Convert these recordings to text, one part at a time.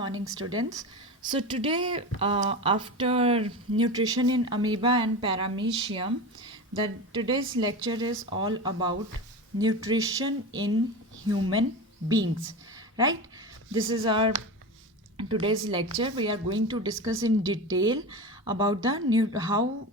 morning, students. So today, after nutrition in amoeba and paramecium, today's lecture is all about nutrition in human beings, right? This is our today's lecture. We are going to discuss in detail about how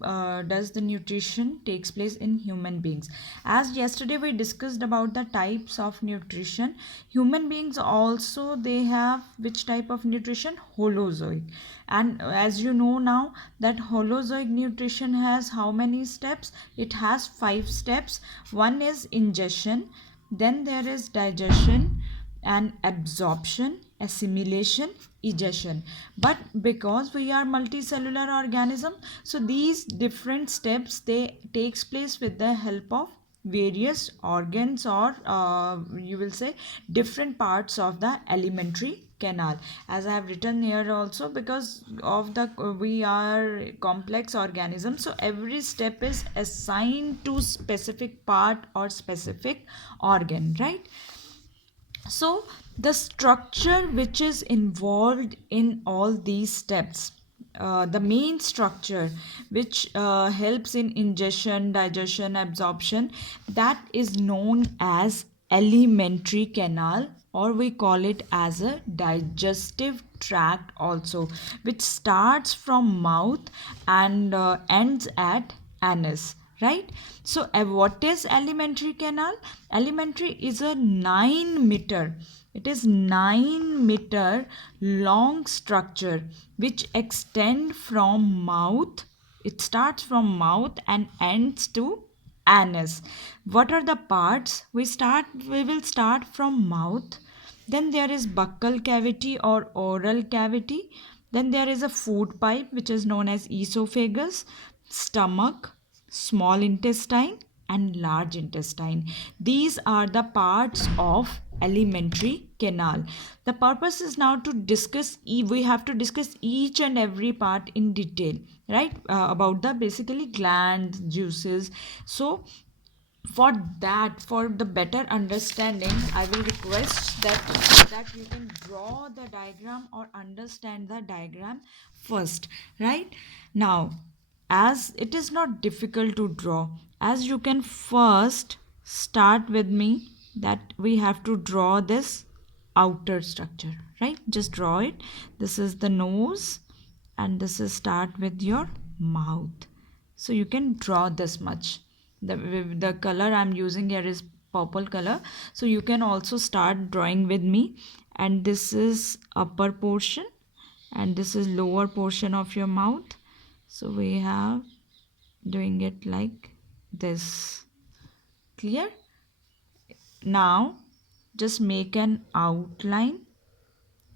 does the nutrition takes place in human beings. As yesterday we discussed about the types of nutrition, human beings also they have which type of nutrition? Holozoic. And as you know now that holozoic nutrition has how many steps? It has 5 steps. One is ingestion, then there is digestion and absorption, assimilation, egestion. But because we are multicellular organism, so these different steps they takes place with the help of various organs or you will say different parts of the alimentary canal, as I have written here also, because of the we are complex organism, so every step is assigned to specific part or specific organ, right? So the structure which is involved in all these steps, the main structure which helps in ingestion, digestion, absorption, that is known as alimentary canal, or we call it as a digestive tract also, which starts from mouth and ends at anus, right? So what is alimentary canal? Alimentary is a 9 meter, it is 9 meter long structure which extend from mouth, it starts from mouth and ends to anus. What are the parts? We will start from mouth, then there is buccal cavity or oral cavity, then there is a food pipe which is known as esophagus, stomach, small intestine and large intestine. These are the parts of alimentary canal. The purpose is now to discuss, we have to discuss each and every part in detail, right? About the basically glands, juices. So for that, for the better understanding, I will request that you can draw the diagram or understand the diagram first, right? Now, as it is not difficult to draw, as you can first start with me, that we have to draw this outer structure, right? Just draw it. This is the nose and this is start with your mouth. So you can draw this much. The color I'm using here is purple color, so you can also start drawing with me. And this is upper portion and this is lower portion of your mouth, so we have doing it like this. Clear? Now just make an outline,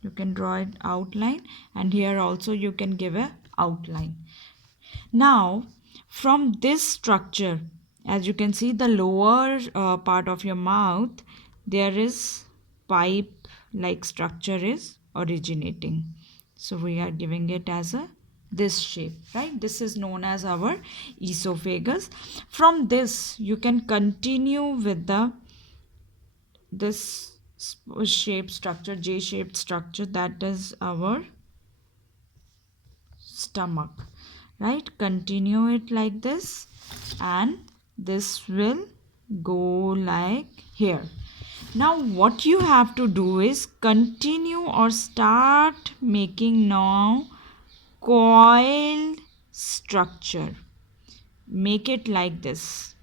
you can draw it outline, and here also you can give a outline. Now from this structure, as you can see the lower part of your mouth, there is pipe like structure is originating, so we are giving it as a this shape, right? This is known as our esophagus. From this you can continue with the this shape structure, J-shaped structure, that is our stomach, right? Continue it like this and this will go like here. Now what you have to do is continue or start making now coiled structure. Make it like this,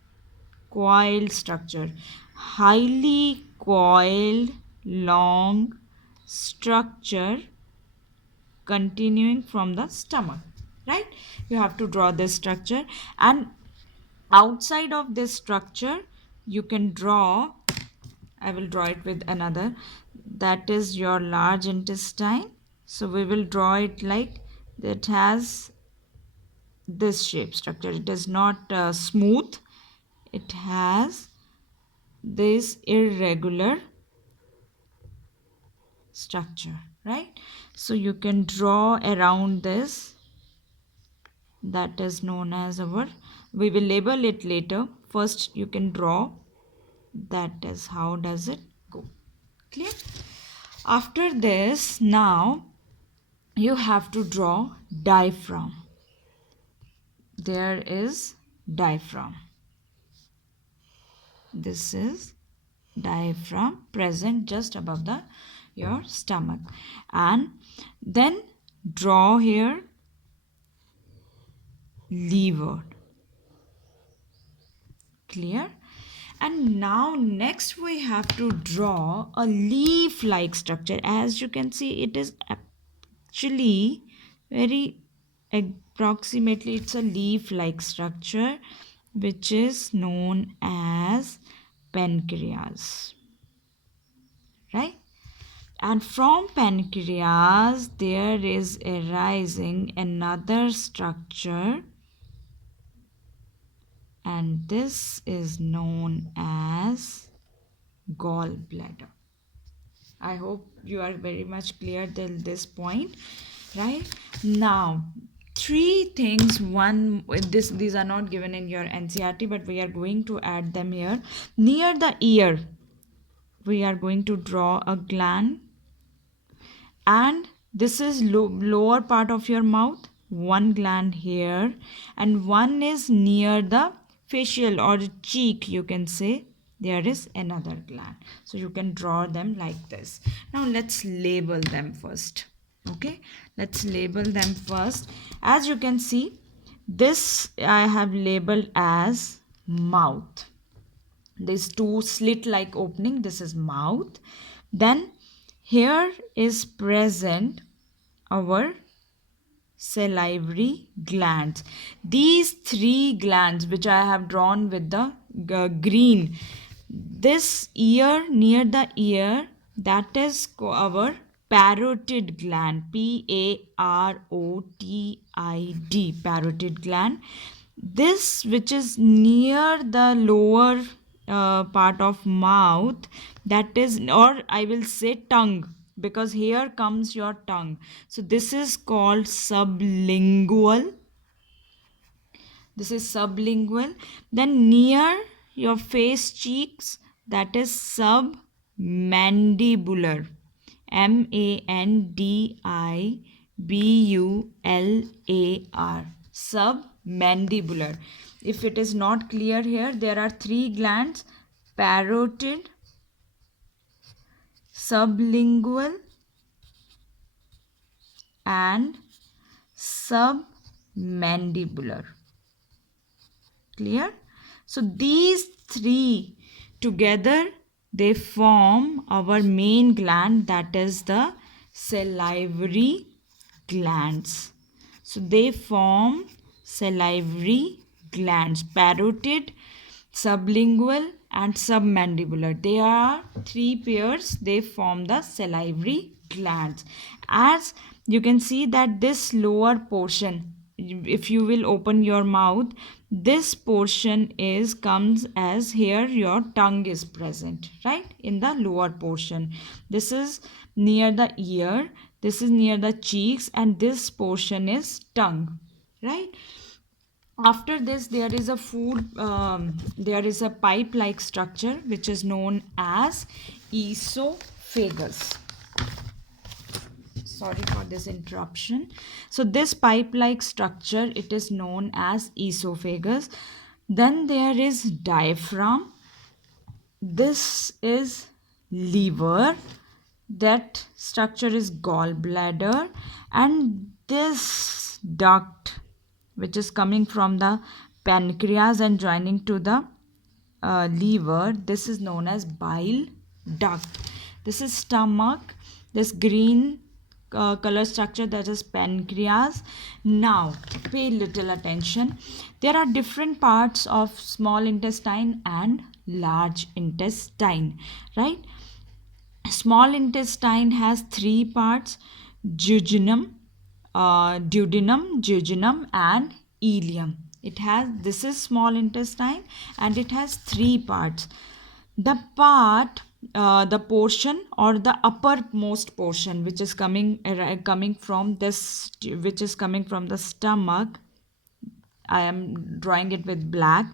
coiled structure, highly coiled long structure continuing from the stomach, right? You have to draw this structure, and outside of this structure you can draw, I will draw it with another, that is your large intestine. So we will draw it like that, has this shape structure, it is not smooth, it has this irregular structure, right? So you can draw around this, that is known as our, we will label it later, first you can draw, that is how does it go. Clear? After this, now you have to draw diaphragm. There is diaphragm. This is diaphragm present just above the your stomach. And then draw here liver. Clear? And now next we have to draw a leaf like structure. As you can see, it is actually very approximately it's a leaf like structure which is known as pancreas, right? And from pancreas there is arising another structure, and this is known as gallbladder. I hope you are very much clear till this point, right? Now, three things. One, these are not given in your NCERT, but we are going to add them here. Near the ear, we are going to draw a gland, and this is lower part of your mouth. One gland here, and one is near the facial or cheek, you can say. There is another gland, so you can draw them like this. Now let's label them first. Okay, let's label them first. As you can see, this I have labeled as mouth. These two slit like opening, this is mouth. Then here is present our salivary glands. These three glands which I have drawn with the green, this ear, near the ear, that is our parotid gland, Parotid, parotid gland. This which is near the lower part of mouth, that is, or I will say tongue, because here comes your tongue. So this is called sublingual. This is sublingual. Then near your face cheeks, that is submandibular. Mandibular. Submandibular. If it is not clear here, there are three glands: parotid, sublingual, and submandibular. Clear? So these three together, they form our main gland, that is the salivary glands. So they form salivary glands: parotid, sublingual, and submandibular. They are three pairs, they form the salivary glands. As you can see that this lower portion, if you will open your mouth, this portion comes as here your tongue is present, right, in the lower portion. This is near the ear, this is near the cheeks, and this portion is tongue, right? After this, there is a pipe like structure which is known as esophagus. Sorry for this interruption. So this pipe like structure, it is known as esophagus. Then there is diaphragm. This is liver. That structure is gallbladder. And this duct which is coming from the pancreas and joining to the liver, this is known as bile duct. This is stomach. This green color structure, that is pancreas. Now pay little attention. There are different parts of small intestine and large intestine, right? Small intestine has three parts: duodenum, jejunum, and ileum. This is small intestine, and it has three parts. The portion or the uppermost portion which is coming from this, which is coming from the stomach, I am drawing it with black.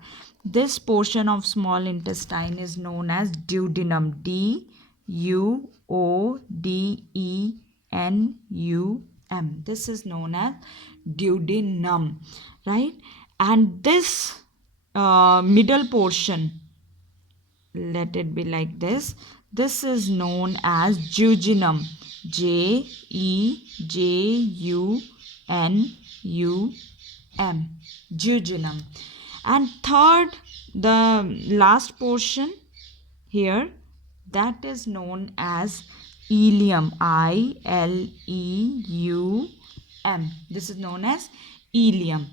This portion of small intestine is known as duodenum. Duodenum. This is known as duodenum, right? And this middle portion, let it be like this. This is known as jejunum. Jejunum. Jejunum. And third, the last portion here, that is known as ileum. Ileum. This is known as ileum.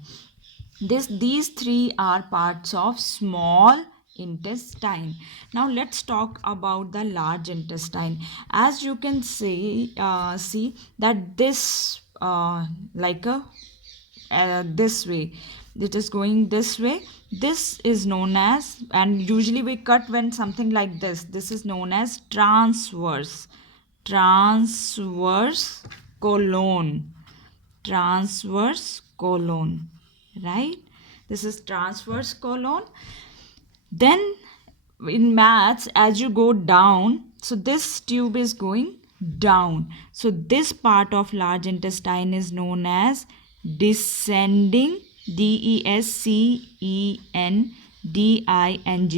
These three are parts of small intestine. Now let's talk about the large intestine. As you can see that this like a this way, it is going this way. This is known as, and usually we cut when something like this is known as transverse colon. Transverse colon, right? This is transverse colon. Then in maths, as you go down, so this tube is going down, so this part of large intestine is known as descending, descending,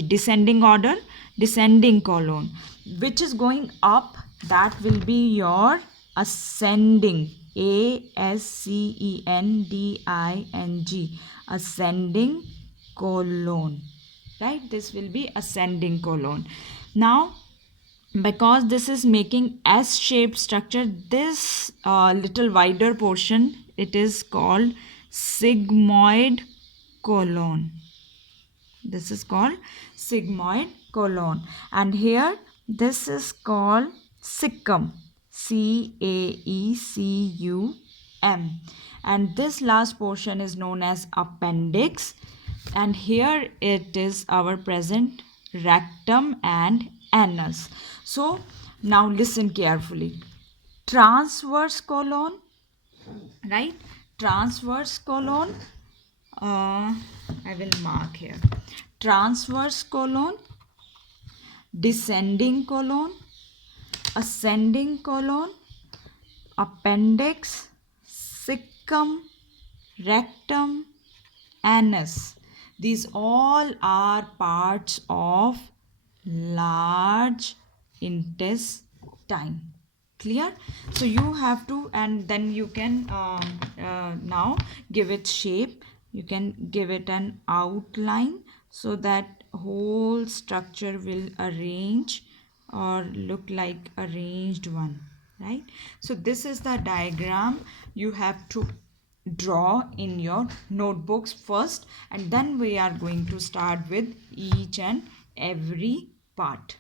descending order, descending colon. Which is going up, that will be your ascending, ascending, ascending colon, right? This will be ascending colon. Now because this is making S-shaped structure, this little wider portion, it is called sigmoid colon. This is called sigmoid colon. And here this is called cecum, Caecum. And this last portion is known as appendix. And here it is our present rectum and anus. So now listen carefully. Transverse colon, right? Transverse colon, I will mark here. Transverse colon, descending colon, ascending colon, appendix, cecum, rectum, anus. These all are parts of large intestine. Clear? So you have to, and then you can now give it shape. You can give it an outline so that whole structure will arrange or look like arranged one, right? So this is the diagram you have to draw in your notebooks first, and then we are going to start with each and every part.